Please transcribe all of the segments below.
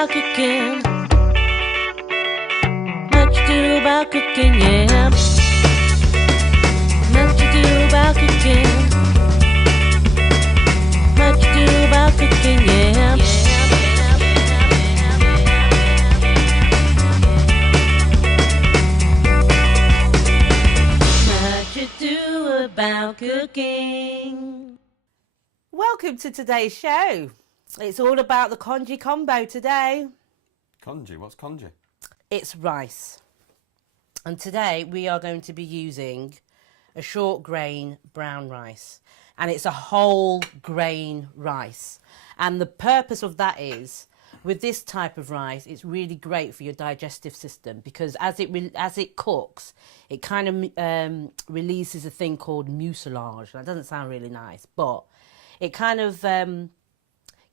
about cooking. Much to do about cooking, yeah. Much to do about cooking. Much to do about cooking, yeah. Much to do about cooking. Welcome to today's show. It's all about the congee combo today. Congee? What's congee? It's rice. And today we are going to be using a short grain brown rice. And it's a whole grain rice. And the purpose of that is, with this type of rice, it's really great for your digestive system because as it cooks, it kind of releases a thing called mucilage. That doesn't sound really nice, but it kind of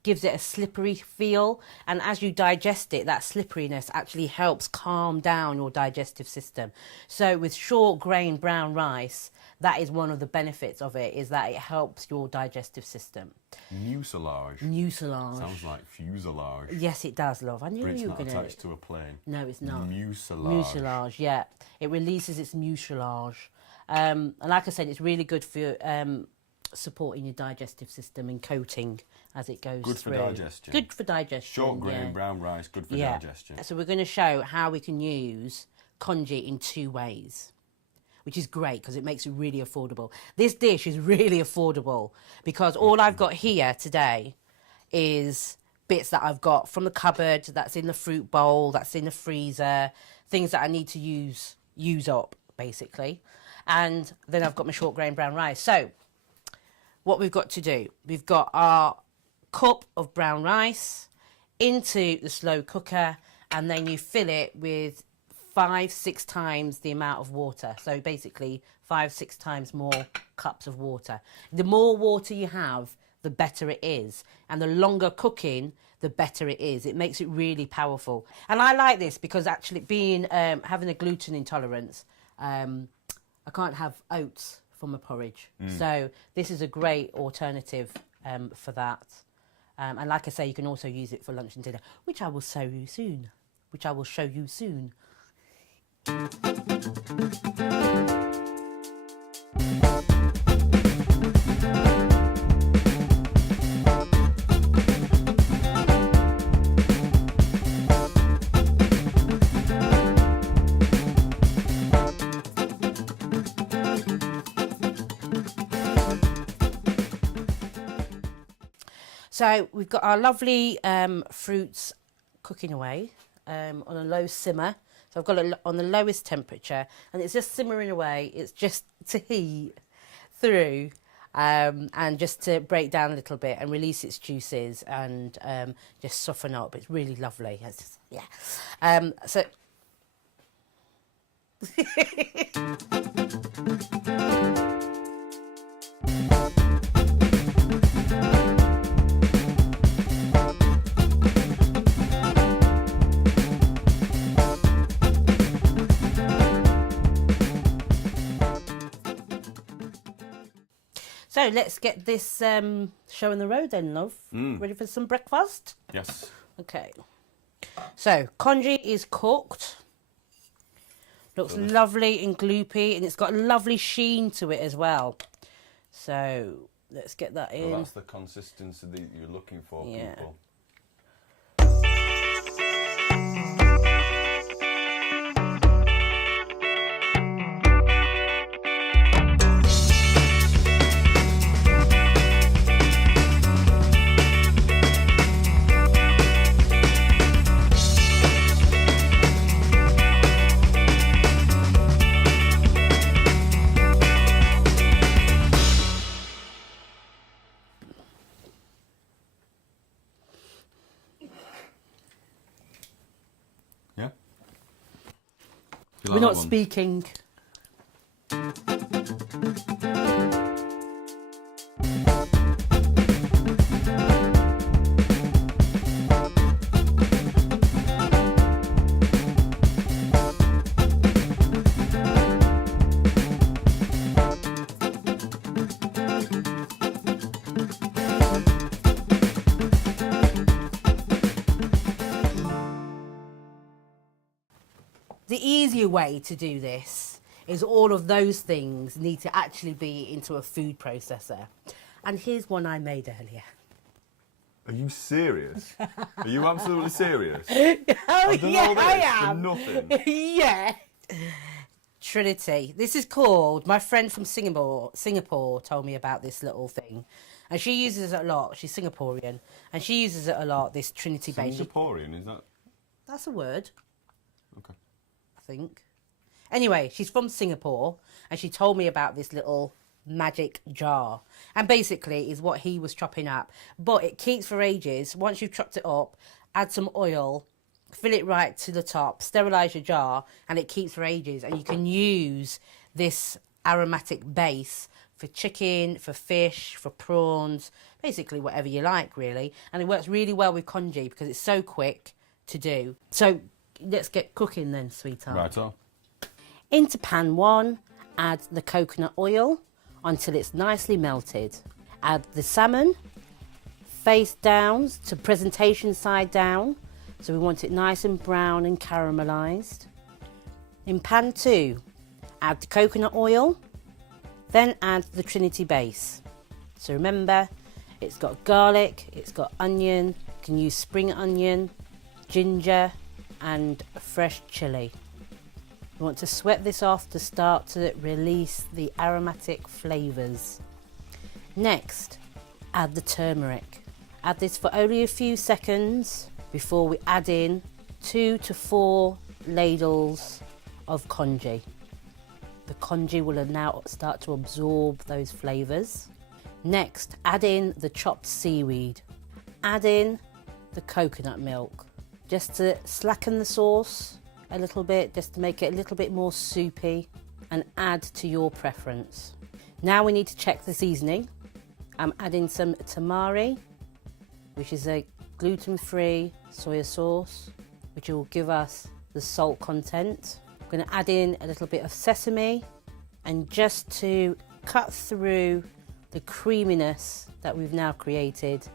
gives it a slippery feel, and as you digest it, that slipperiness actually helps calm down your digestive system. So with short grain brown rice, that is one of the benefits of it, is that it helps your digestive system. Mucilage. Mucilage. Sounds like fuselage. Yes, it does, love. I knew But it's you were not going to... attached to a plane. No, it's not. Mucilage. Mucilage, yeah. It releases its mucilage. And like I said, it's really good for supporting your digestive system and coating as it goes Good through. for digestion. Good for digestion. Short grain, yeah. brown rice, good for digestion. So we're going to show how we can use congee in two ways, which is great because it makes it really affordable. This dish is really affordable because all I've got here today is bits that I've got from the cupboard, that's in the fruit bowl, that's in the freezer, things that I need to use up, basically. And then I've got my short grain brown rice. So what we've got to do, we've got our cup of brown rice into the slow cooker, and then you fill it with 5-6 times the amount of water. So basically 5-6 times more cups of water. The more water you have, the better it is, and the longer cooking, the better it is. It makes it really powerful. And I like this because actually being having a gluten intolerance, I can't have oats for my porridge. So this is a great alternative for that. And like I say, you can also use it for lunch and dinner, which I will show you soon. So we've got our lovely fruits cooking away on a low simmer. So I've got it on the lowest temperature, and it's just simmering away. It's just to heat through and just to break down a little bit and release its juices and just soften up. It's really lovely. It's just, yeah. So. So let's get this show on the road then, love. Ready for some breakfast? Yes. Okay. So congee is cooked. Looks lovely and gloopy, and it's got a lovely sheen to it as well. So let's get that in. Well, that's the consistency that you're looking for, people. Yeah? We're not speaking. The easier way to do this is all of those things need to actually be into a food processor. And here's one I made earlier. Are you serious? Are you absolutely serious? Oh, I've done yeah, all this I for am. nothing. Yeah. Trinity. This is called, my friend from Singapore told me about this little thing. And she uses it a lot. She's Singaporean. And she uses it a lot, this Trinity base. Singaporean, is that? That's a word, Okay. I think. Anyway, she's from Singapore. And she told me about this little magic jar. And basically is what he was chopping up. But it keeps for ages. Once you've chopped it up, add some oil, fill it right to the top, sterilise your jar, and it keeps for ages. And you can use this aromatic base for chicken, for fish, for prawns, basically whatever you like, really. And it works really well with congee because it's so quick to do. So let's get cooking then, sweetheart. Right on. Into pan 1, add the coconut oil until it's nicely melted. Add the salmon, face down to presentation side down. So we want it nice and brown and caramelised. In pan 2, add the coconut oil, then add the Trinity base. So remember, it's got garlic, it's got onion, you can use spring onion, ginger and fresh chilli. You want to sweat this off to start to release the aromatic flavours. Next, add the turmeric. Add this for only a few seconds before we add in 2 to 4 ladles of congee. The congee will now start to absorb those flavours. Next, add in the chopped seaweed. Add in the coconut milk, just to slacken the sauce a little bit, just to make it a little bit more soupy, and add to your preference. Now we need to check the seasoning. I'm adding some tamari, which is a gluten-free soya sauce, which will give us the salt content. I'm going to add in a little bit of sesame, and just to cut through the creaminess that we've now created,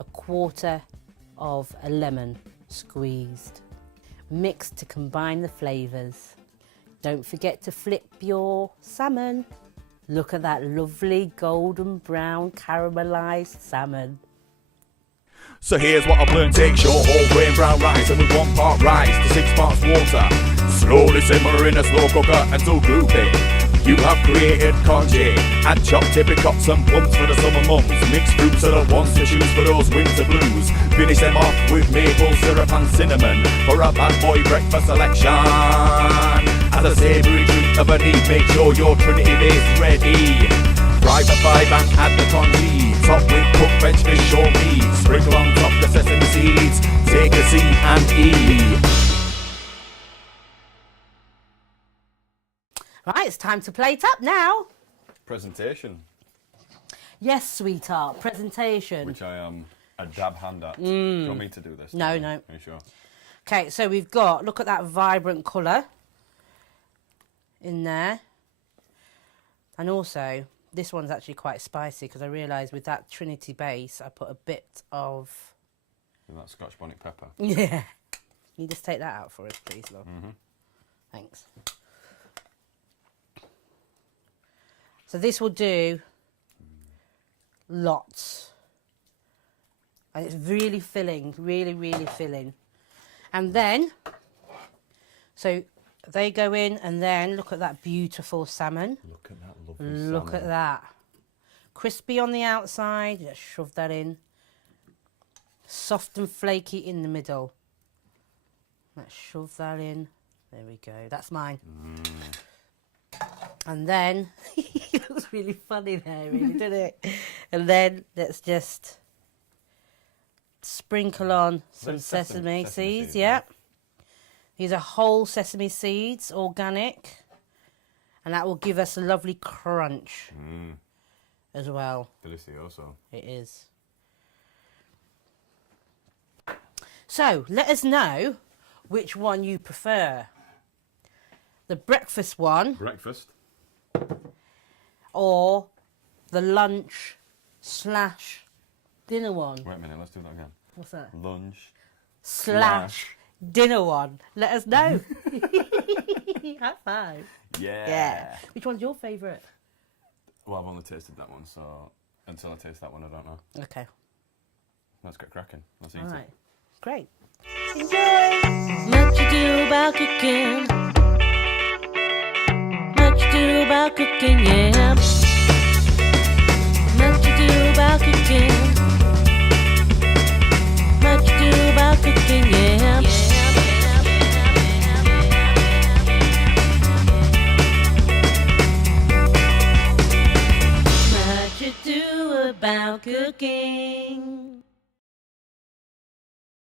a quarter of a lemon squeezed. Mix to combine the flavours. Don't forget to flip your salmon. Look at that lovely golden brown caramelised salmon. So here's what I've learned. Take your whole grain brown rice and with 1 part rice to 6 parts water. Slowly simmer in a slow cooker until gloopy. You have created congee and chopped apricots and plums for the summer months. Mixed fruits are the ones to choose for those winter blues. Finish them off with maple syrup and cinnamon for a bad boy breakfast selection. As a savoury treat of a need, make sure your Trinity base is ready. Fry for 5 and add the congee. Top with cooked veg, fish or meat. Sprinkle on top the sesame seeds. Take a seat and eat. Right, it's time to plate up now. Presentation, Yes, sweetheart, presentation. which I am a dab hand at. Do you want me to do this? No, Are no. you sure? Okay, so we've got, look at that vibrant colour in there. And also, this one's actually quite spicy because I realised with that Trinity base, I put a bit of... With that Scotch bonnet pepper. Yeah. Can you just take that out for us, please, love? Thanks. So this will do lots. And it's really filling, really, really filling. And then, so they go in and then look at that beautiful salmon. Look at that lovely Look salmon. at that. Crispy on the outside, just shove that in. Soft and flaky in the middle. Let's shove that in. There we go, that's mine. And then, it looks really funny there, really, doesn't it? And then let's just sprinkle on some Those sesame sesame seeds, seeds, yeah. These are whole sesame seeds, organic. And that will give us a lovely crunch as well. Delicioso. It is. So, let us know which one you prefer. The breakfast one Breakfast. or the lunch / dinner one. Wait a minute, let's do that again. What's that? Lunch. Slash dinner one, let us know. High five. Yeah. Yeah. Which one's your favourite? Well, I've only tasted that one, so until I taste that one, I don't know. Okay. Let's get cracking. Let's eat All it. right. Great. Enjoy. Much to do about cooking. Much to do about cooking, yeah. Much to do about cooking. Much to do about cooking, yeah. Much to do about cooking.